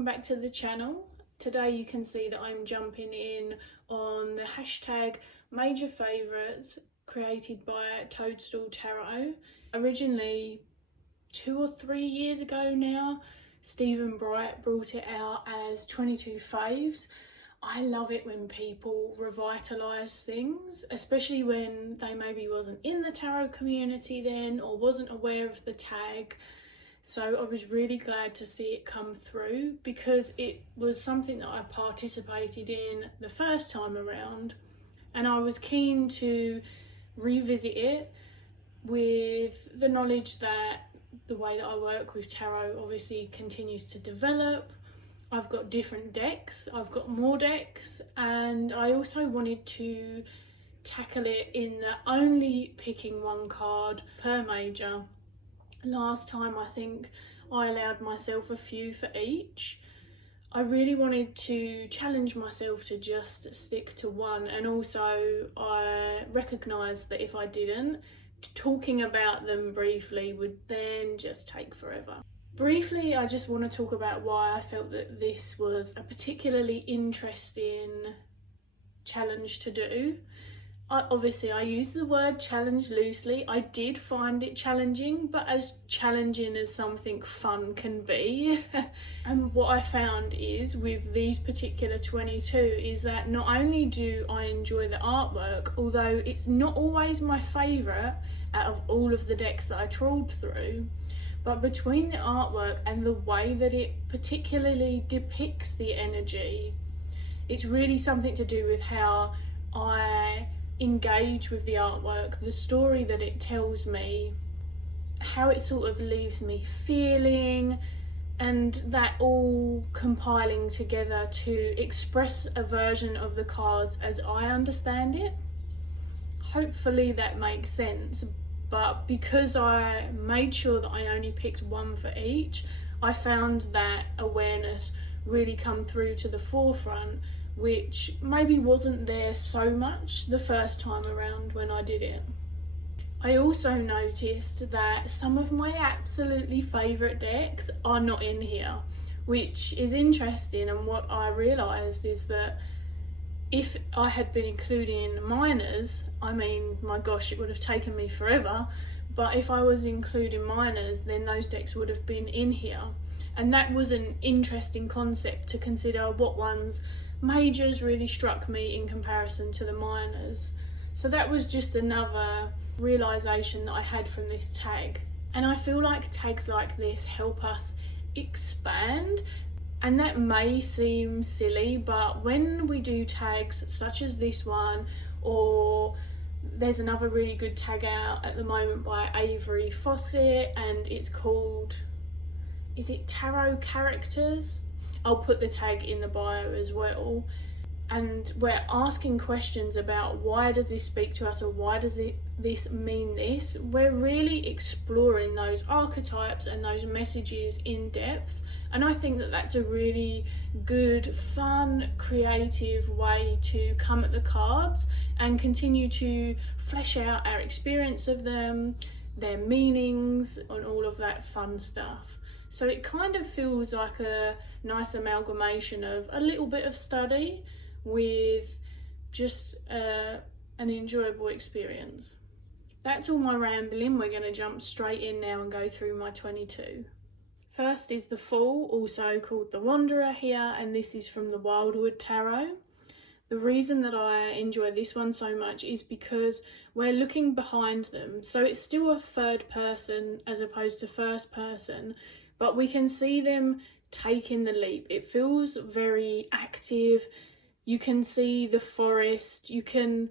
welcome back to the channel. Today you can see that I'm jumping in on the hashtag major favourites created by Toadstool Tarot. Originally 2 or 3 years ago now, Stephen Bright brought it out as 22 faves. I love it when people revitalise things, especially when they maybe wasn't in the tarot community then or wasn't aware of the tag. So I was really glad to see it come through because it was something that I participated in the first time around, and I was keen to revisit it with the knowledge that the way that I work with tarot obviously continues to develop. I've got different decks, I've got more decks, and I also wanted to tackle it in only picking one card per major. Last time I think I allowed myself a few for each. I really wanted to challenge myself to just stick to one, and also I recognised that if I didn't, talking about them briefly would then just take forever. Briefly, I just want to talk about why I felt that this was a particularly interesting challenge to do. Obviously, I use the word challenge loosely. I did find it challenging, but as challenging as something fun can be. And what I found is with these particular 22 is that not only do I enjoy the artwork, although it's not always my favourite out of all of the decks that I trawled through, but between the artwork and the way that it particularly depicts the energy, it's really something to do with how I engage with the artwork, the story that it tells me, how it sort of leaves me feeling, and that all compiling together to express a version of the cards as I understand it. Hopefully that makes sense, but because I made sure that I only picked one for each, I found that awareness really come through to the forefront, which maybe wasn't there so much the first time around when I did it. I also noticed that some of my absolutely favourite decks are not in here, which is interesting, and what I realised is that if I had been including minors, I mean, my gosh, it would have taken me forever, but if I was including minors, then those decks would have been in here. And that was an interesting concept to consider, what ones majors really struck me in comparison to the minors. So that was just another realisation that I had from this tag. And I feel like tags like this help us expand, and that may seem silly, but when we do tags such as this one, or there's another really good tag out at the moment by Avory Faucette, and it's called, is it TarotCharacters? I'll put the tag in the bio as well. And we're asking questions about why does this speak to us, or why does this mean this? We're really exploring those archetypes and those messages in depth. And I think that that's a really good, fun, creative way to come at the cards and continue to flesh out our experience of them, their meanings, and all of that fun stuff. So it kind of feels like a nice amalgamation of a little bit of study with just an enjoyable experience. That's all my rambling. We're going to jump straight in now and go through my 22. First is the Fool, also called the Wanderer here, and this is from the Wildwood Tarot. The reason that I enjoy this one so much is because we're looking behind them. So it's still a third person as opposed to first person, but we can see them taking the leap. It feels very active. You can see the forest. You can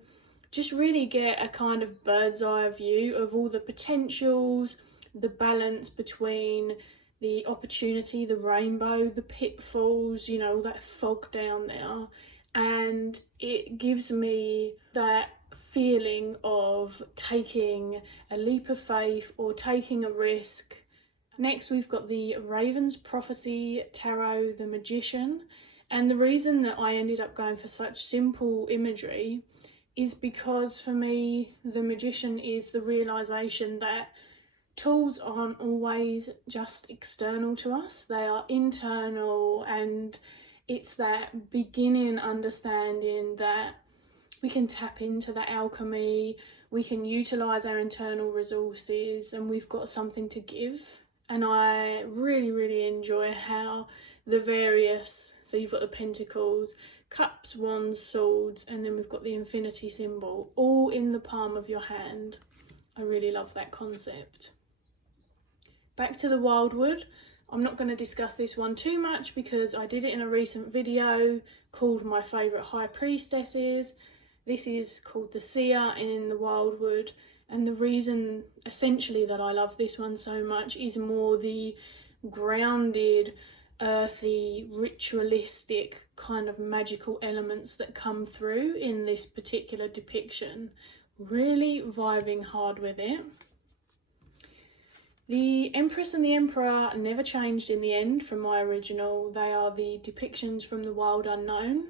just really get a kind of bird's eye view of all the potentials, the balance between the opportunity, the rainbow, the pitfalls, you know, all that fog down there. And it gives me that feeling of taking a leap of faith or taking a risk. Next, we've got the Raven's Prophecy Tarot, the Magician. And the reason that I ended up going for such simple imagery is because for me, the Magician is the realisation that tools aren't always just external to us, they are internal, and it's that beginning understanding that we can tap into the alchemy, we can utilise our internal resources, and we've got something to give. And I really, really enjoy how the various, so you've got the pentacles, cups, wands, swords, and then we've got the infinity symbol, all in the palm of your hand. I really love that concept. Back to the wildwood. I'm not going to discuss this one too much because I did it in a recent video called My Favourite High Priestesses. This is called the Seer in the wildwood, and the reason essentially that I love this one so much is more the grounded, earthy, ritualistic kind of magical elements that come through in this particular depiction. Really vibing hard with it. The Empress and the Emperor never changed in the end from my original. They are the depictions from the Wild Unknown.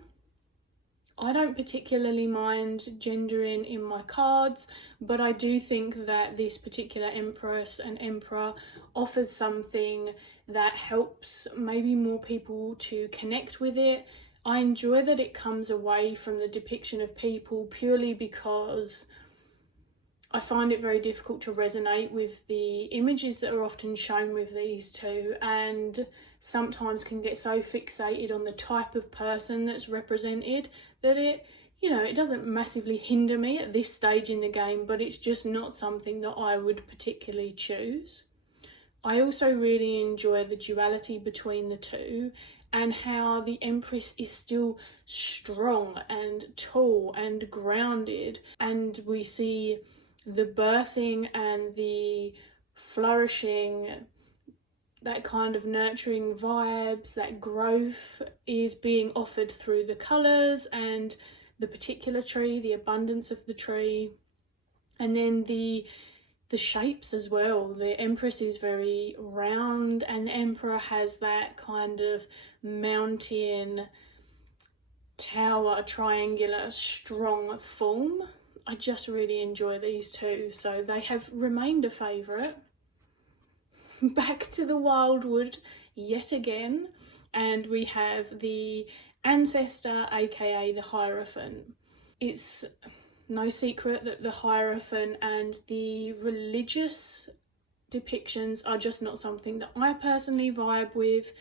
I don't particularly mind gendering in my cards, but I do think that this particular Empress and Emperor offers something that helps maybe more people to connect with it. I enjoy that it comes away from the depiction of people purely because I find it very difficult to resonate with the images that are often shown with these two, and sometimes can get so fixated on the type of person that's represented that it doesn't massively hinder me at this stage in the game, but it's just not something that I would particularly choose. I also really enjoy the duality between the two and how the Empress is still strong and tall and grounded, and we see the birthing and the flourishing, that kind of nurturing vibes, that growth is being offered through the colours and the particular tree, the abundance of the tree, and then the shapes as well. The Empress is very round and the Emperor has that kind of mountain, tower, triangular, strong form. I just really enjoy these two, so they have remained a favourite. Back to the wildwood yet again, and we have the Ancestor, aka the Hierophant. It's no secret that the Hierophant and the religious depictions are just not something that I personally vibe with.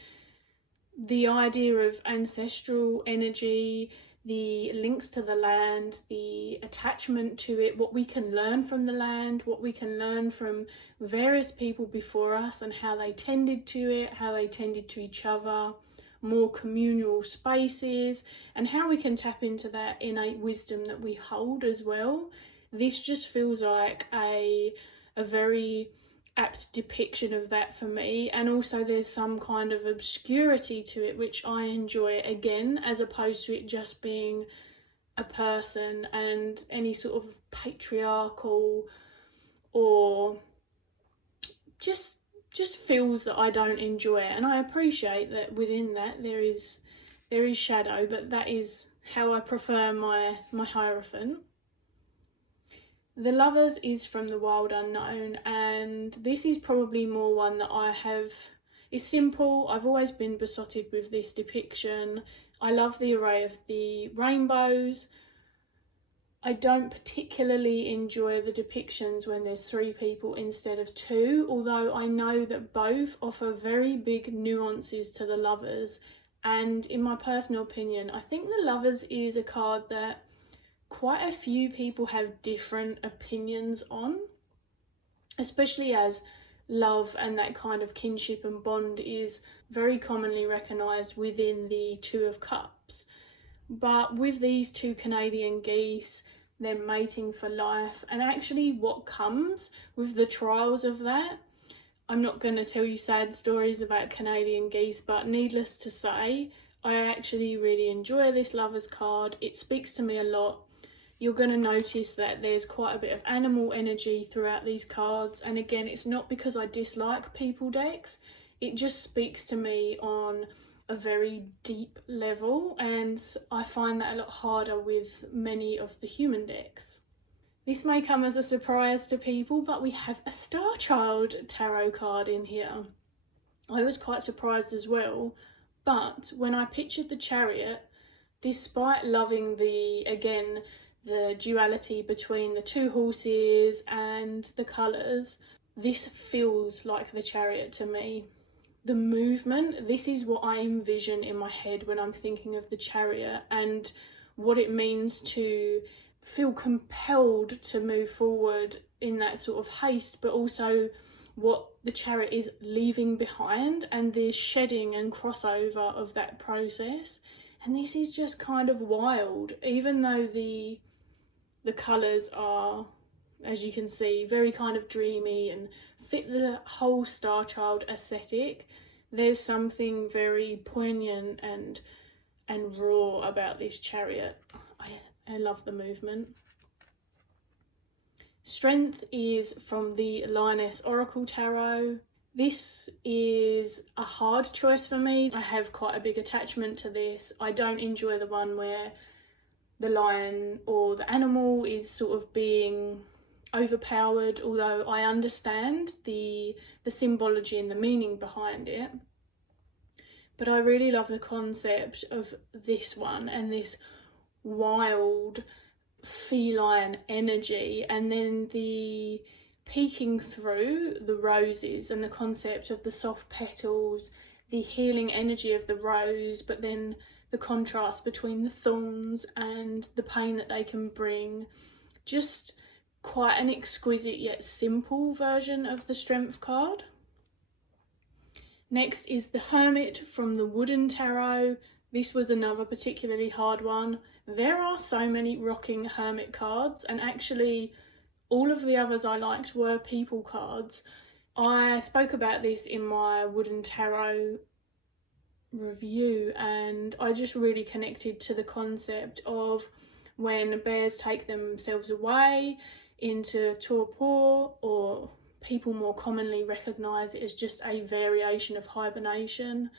The idea of ancestral energy, the links to the land, the attachment to it, what we can learn from the land, what we can learn from various people before us and how they tended to it, how they tended to each other, more communal spaces, and how we can tap into that innate wisdom that we hold as well. This just feels like a very apt depiction of that for me, and also there's some kind of obscurity to it which I enjoy again, as opposed to it just being a person and any sort of patriarchal or just feels that I don't enjoy it. And I appreciate that within that there is shadow, but that is how I prefer my Hierophant. The Lovers is from the Wild Unknown, and this is probably more one that it's simple. I've always been besotted with this depiction. I love the array of the rainbows. I don't particularly enjoy the depictions when there's 3 people instead of 2, although I know that both offer very big nuances to the Lovers. And in my personal opinion, I think the Lovers is a card that quite a few people have different opinions on, especially as love and that kind of kinship and bond is very commonly recognised within the Two of Cups. But with these 2 Canadian geese, they're mating for life, and actually what comes with the trials of that, I'm not going to tell you sad stories about Canadian geese, but needless to say, I actually really enjoy this Lovers card. It speaks to me a lot. You're going to notice that there's quite a bit of animal energy throughout these cards, and again, it's not because I dislike people decks, it just speaks to me on a very deep level, and I find that a lot harder with many of the human decks. This may come as a surprise to people, but we have a Star Child tarot card in here. I was quite surprised as well, but when I pictured the Chariot, despite loving the duality between the two horses and the colours, this feels like the Chariot to me. The movement, this is what I envision in my head when I'm thinking of the Chariot and what it means to feel compelled to move forward in that sort of haste, but also what the Chariot is leaving behind and the shedding and crossover of that process. And this is just kind of wild, even though the colours are, as you can see, very kind of dreamy and fit the whole Star Child aesthetic. There's something very poignant and raw about this Chariot. I love the movement. Strength is from the Lioness Oracle Tarot. This is a hard choice for me. I have quite a big attachment to this. I don't enjoy the one where the lion or the animal is sort of being overpowered, although I understand the symbology and the meaning behind it. But I really love the concept of this one and this wild feline energy, and then the peeking through the roses and the concept of the soft petals, the healing energy of the rose, but then the contrast between the thorns and the pain that they can bring. Just quite an exquisite yet simple version of the Strength card. Next is the Hermit from the Wooden Tarot. This was another particularly hard one. There are so many rocking Hermit cards, and actually all of the others I liked were people cards. I spoke about this in my Wooden Tarot review, and I just really connected to the concept of when bears take themselves away into torpor, or people more commonly recognise it as just a variation of hibernation.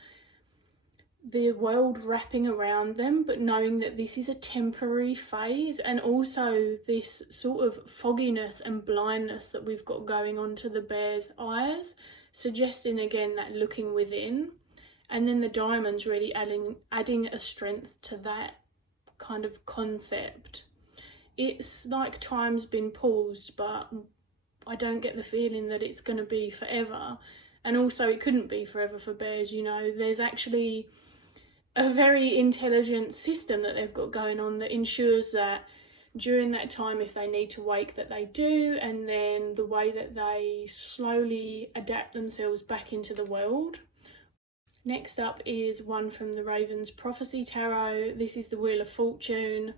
The world wrapping around them, but knowing that this is a temporary phase, and also this sort of fogginess and blindness that we've got going on to the bear's eyes, suggesting again that looking within. And then the diamonds really adding a strength to that kind of concept. It's like time's been paused, but I don't get the feeling that it's going to be forever. And also it couldn't be forever for bears, you know. There's actually a very intelligent system that they've got going on that ensures that during that time, if they need to wake, that they do, and then the way that they slowly adapt themselves back into the world. Next up is one from the Raven's Prophecy Tarot. This is the Wheel of Fortune.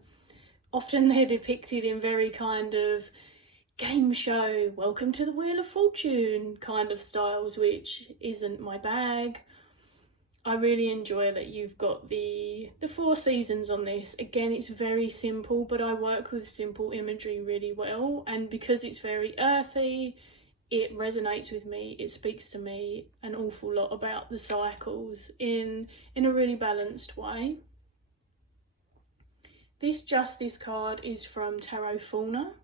Often they're depicted in very kind of game show, welcome to the Wheel of Fortune kind of styles, which isn't my bag. I really enjoy that you've got the 4 seasons on this. Again, it's very simple, but I work with simple imagery really well, and because it's very earthy, it resonates with me. It speaks to me an awful lot about the cycles in a really balanced way. This Justice card is from Tarot Fauna.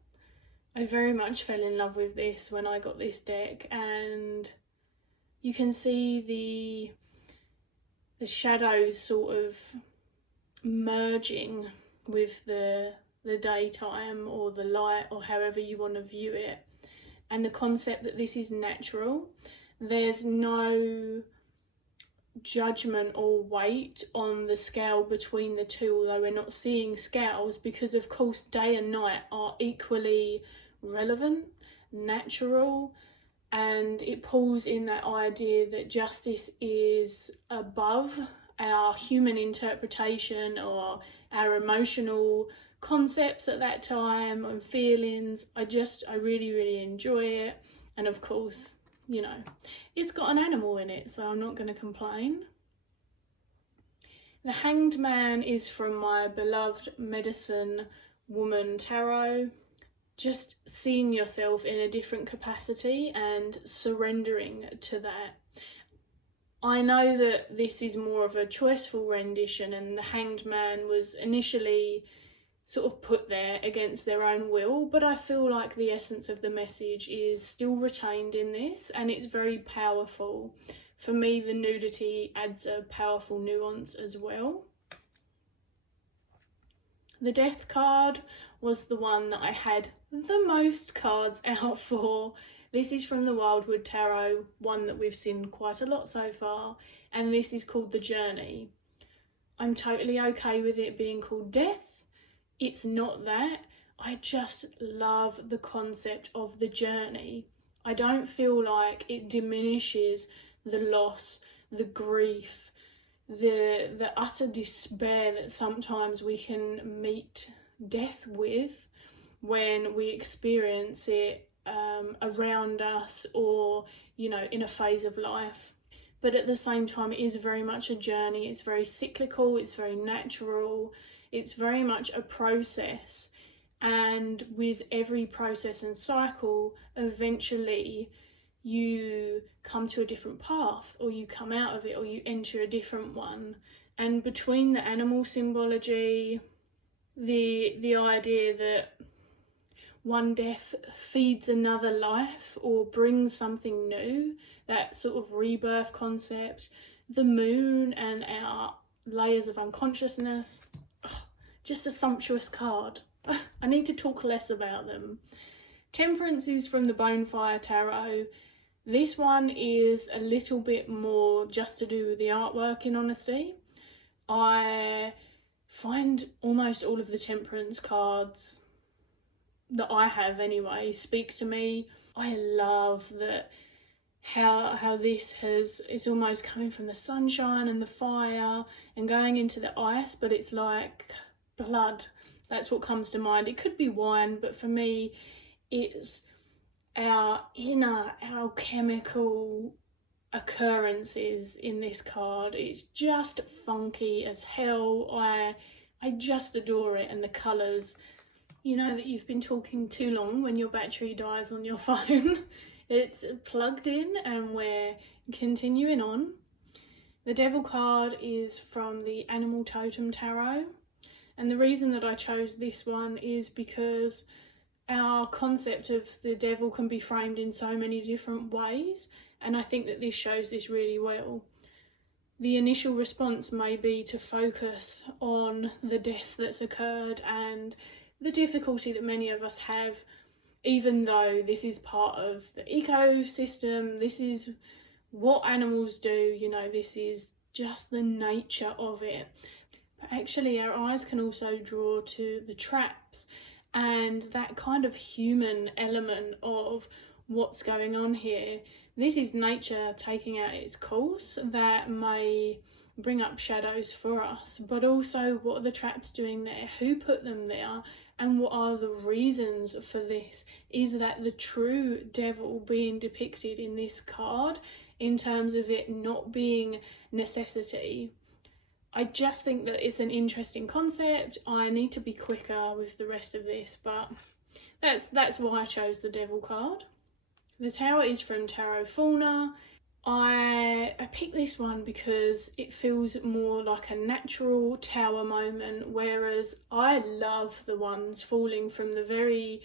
I very much fell in love with this when I got this deck, and you can see the shadows sort of merging with the daytime or the light, or however you want to view it, and the concept that this is natural. There's no judgment or weight on the scale between the two, although we're not seeing scales, because of course day and night are equally relevant, natural, and it pulls in that idea that justice is above our human interpretation or our emotional concepts at that time and feelings. I really enjoy it, and of course, you know, it's got an animal in it, so I'm not going to complain. The Hanged Man is from my beloved Medicine Woman Tarot. Just seeing yourself in a different capacity and surrendering to that. I know that this is more of a choiceful rendition, and the Hanged Man was initially sort of put there against their own will, but I feel like the essence of the message is still retained in this, and it's very powerful. For me, the nudity adds a powerful nuance as well. The Death card was the one that I had the most cards out for. This is from the Wildwood Tarot, one that we've seen quite a lot so far, and this is called The Journey. I'm totally okay with it being called Death. It's not that. I just love the concept of the journey. I don't feel like it diminishes the loss, the grief, the utter despair that sometimes we can meet death with when we experience it around us, or in a phase of life. But at the same time, it is very much a journey. It's very cyclical, it's very natural, it's very much a process, and with every process and cycle, eventually you come to a different path, or you come out of it, or you enter a different one. And between the animal symbology, the idea that one death feeds another life or brings something new, that sort of rebirth concept, the moon and our layers of unconsciousness, just a sumptuous card. I need to talk less about them. Temperance is from the Bonefire Tarot. This one is a little bit more just to do with the artwork, in honesty. I find almost all of the Temperance cards that I have anyway speak to me. I love that how this is almost coming from the sunshine and the fire and going into the ice, but it's like blood. That's what comes to mind. It could be wine, but for me it's our inner alchemical occurrences in this card. It's just funky as hell. I just adore it, and the colours. You know that you've been talking too long when your battery dies on your phone. It's plugged in and we're continuing on. The Devil card is from the Animal Totem Tarot, and the reason that I chose this one is because our concept of the devil can be framed in so many different ways, and I think that this shows this really well. The initial response may be to focus on the death that's occurred and the difficulty that many of us have, even though this is part of the ecosystem, this is what animals do, this is just the nature of it. But actually our eyes can also draw to the traps and that kind of human element of what's going on here. This is nature taking out its course that may bring up shadows for us, but also what are the traps doing there, who put them there, and what are the reasons for this? Is that the true devil being depicted in this card in terms of it not being necessity? I just think that it's an interesting concept. I need to be quicker with the rest of this, but that's why I chose the Devil card. The tower is from Tarot Fauna. I picked this one because it feels more like a natural tower moment, whereas I love the ones falling from the very,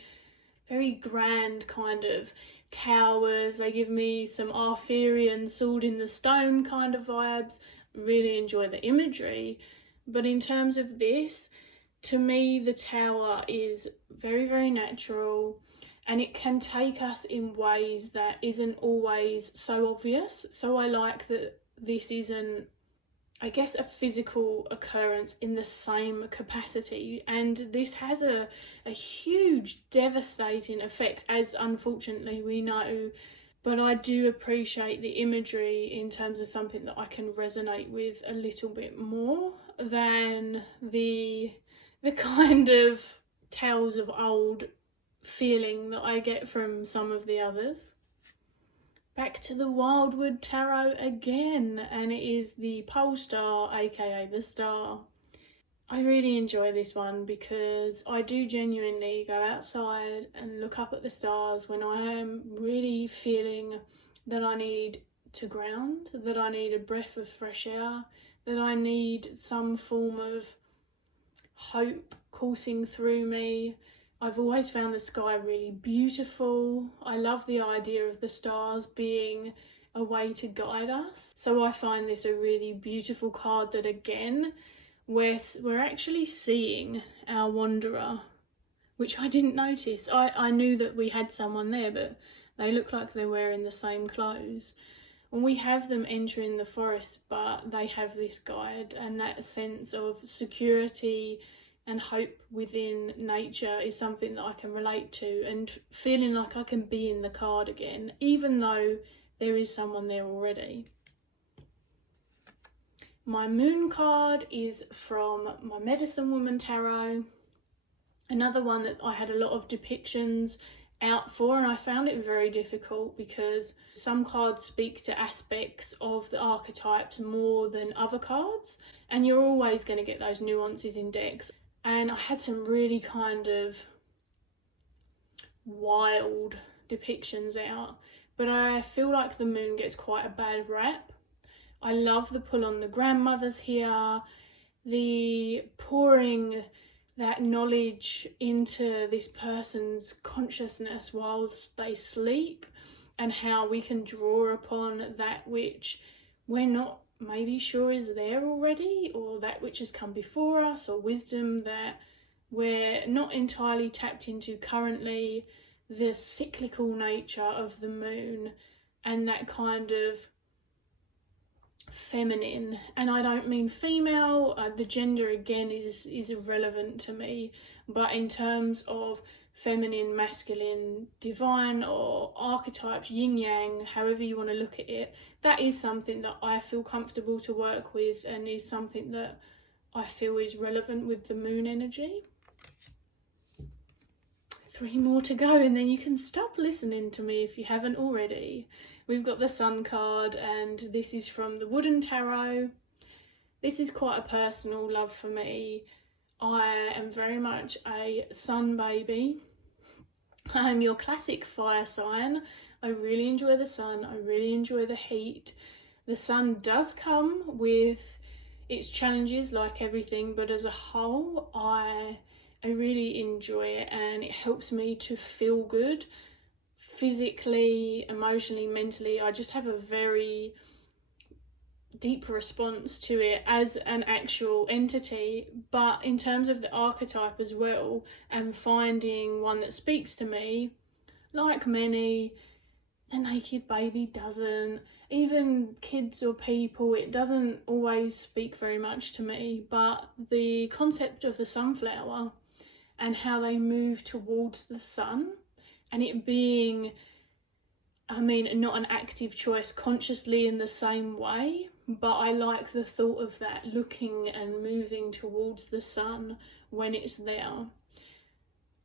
very grand kind of towers. They give me some Arthurian sword in the stone kind of vibes. Really enjoy the imagery, but in terms of this, to me the tower is very, very natural, and it can take us in ways that isn't always so obvious. So I like that this isn't, I guess, a physical occurrence in the same capacity, and this has a huge devastating effect, as unfortunately we know. But I do appreciate the imagery in terms of something that I can resonate with a little bit more than the kind of tales of old feeling that I get from some of the others. Back to the Wildwood Tarot again, and it is the Pole Star, aka the Star. I really enjoy this one because I do genuinely go outside and look up at the stars when I am really feeling that I need to ground, that I need a breath of fresh air, that I need some form of hope coursing through me. I've always found the sky really beautiful. I love the idea of the stars being a way to guide us. So I find this a really beautiful card that, again, we're actually seeing our wanderer, which I didn't notice. I knew that we had someone there, but they look like they're wearing the same clothes. And we have them entering the forest, but they have this guide, and that sense of security and hope within nature is something that I can relate to, and feeling like I can be in the card again, even though there is someone there already. My moon card is from my Medicine Woman Tarot, another one that I had a lot of depictions out for, and I found it very difficult because some cards speak to aspects of the archetypes more than other cards, and you're always going to get those nuances in decks. And I had some really kind of wild depictions out, but I feel like the moon gets quite a bad rap. I love the pull on the grandmothers here, the pouring that knowledge into this person's consciousness whilst they sleep, and how we can draw upon that which we're not maybe sure is there already, or that which has come before us, or wisdom that we're not entirely tapped into currently, the cyclical nature of the moon and that kind of feminine. And I don't mean female, the gender again is irrelevant to me, but in terms of feminine, masculine, divine, or archetypes, yin yang, however you want to look at it, that is something that I feel comfortable to work with, and is something that I feel is relevant with the moon energy. 3 more to go, and then you can stop listening to me if you haven't already. We've got the Sun card, and this is from the Wooden Tarot. This is quite a personal love for me. I am very much a sun baby. I am your classic fire sign. I really enjoy the sun. I really enjoy the heat. The sun does come with its challenges like everything, but as a whole, I really enjoy it, and it helps me to feel good. Physically, emotionally, mentally, I just have a very deep response to it as an actual entity. But in terms of the archetype as well, and finding one that speaks to me, like many, the naked baby doesn't. Even kids or people, it doesn't always speak very much to me. But the concept of the sunflower and how they move towards the sun, and it being, I mean, not an active choice consciously in the same way, but I like the thought of that, looking and moving towards the sun when it's there.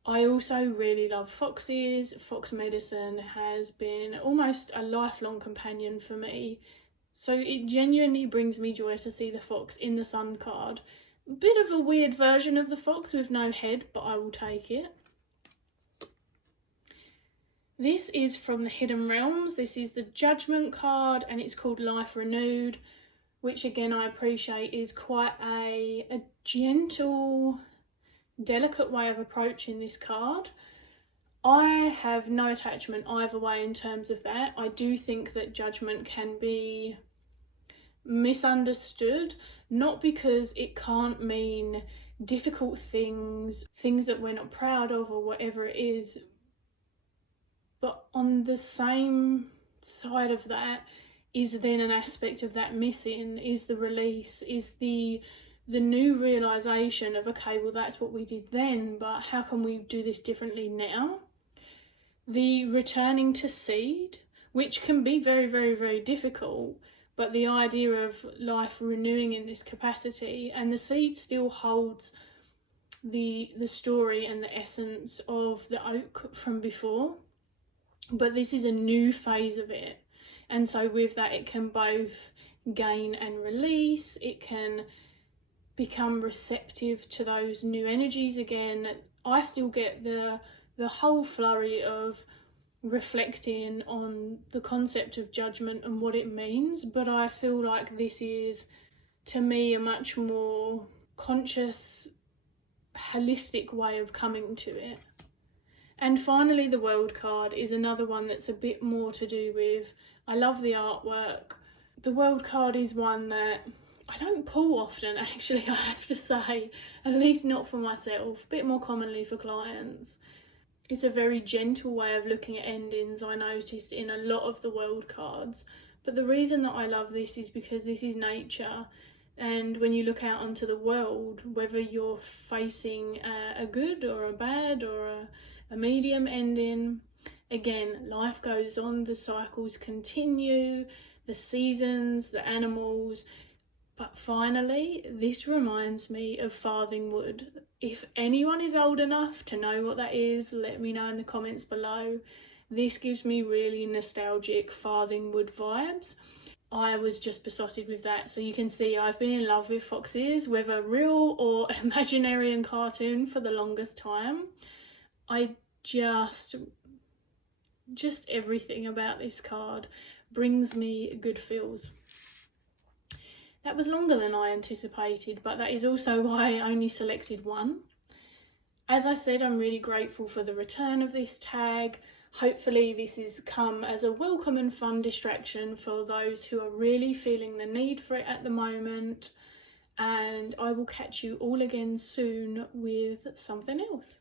I also really love foxes. Fox medicine has been almost a lifelong companion for me, so it genuinely brings me joy to see the fox in the Sun card. Bit of a weird version of the fox with no head, but I will take it. This is from the Hidden Realms. This is the Judgment card, and it's called Life Renewed, which again I appreciate is quite a gentle, delicate way of approaching this card. I have no attachment either way in terms of that. I do think that judgment can be misunderstood, not because it can't mean difficult things that we're not proud of or whatever it is, but on the same side of that is then an aspect of that missing, is the release, is the new realisation of, okay, well that's what we did then, but how can we do this differently now? The returning to seed, which can be very, very, very difficult, but the idea of life renewing in this capacity, and the seed still holds the story and the essence of the oak from before, but this is a new phase of it. And so with that, it can both gain and release. It can become receptive to those new energies again. I still get the whole flurry of reflecting on the concept of judgment and what it means, but I feel like this is, to me, a much more conscious holistic way of coming to it. And finally, the World card is another one that's a bit more to do with, I love the artwork. The World card is one that I don't pull often, actually, I have to say, at least not for myself, a bit more commonly for clients. It's a very gentle way of looking at endings, I noticed in a lot of the World cards. But the reason that I love this is because this is nature. And when you look out onto the world, whether you're facing a good or a bad or a medium ending, again, life goes on, the cycles continue, the seasons, the animals. But finally, this reminds me of farthing wood. If anyone is old enough to know what that is, let me know in the comments below. This gives me really nostalgic farthing wood vibes. I was just besotted with that. So you can see I've been in love with foxes, whether real or imaginary and cartoon, for the longest time. I just everything about this card brings me good feels. That was longer than I anticipated, but that is also why I only selected one. As I said, I'm really grateful for the return of this tag. Hopefully this has come as a welcome and fun distraction for those who are really feeling the need for it at the moment. And I will catch you all again soon with something else.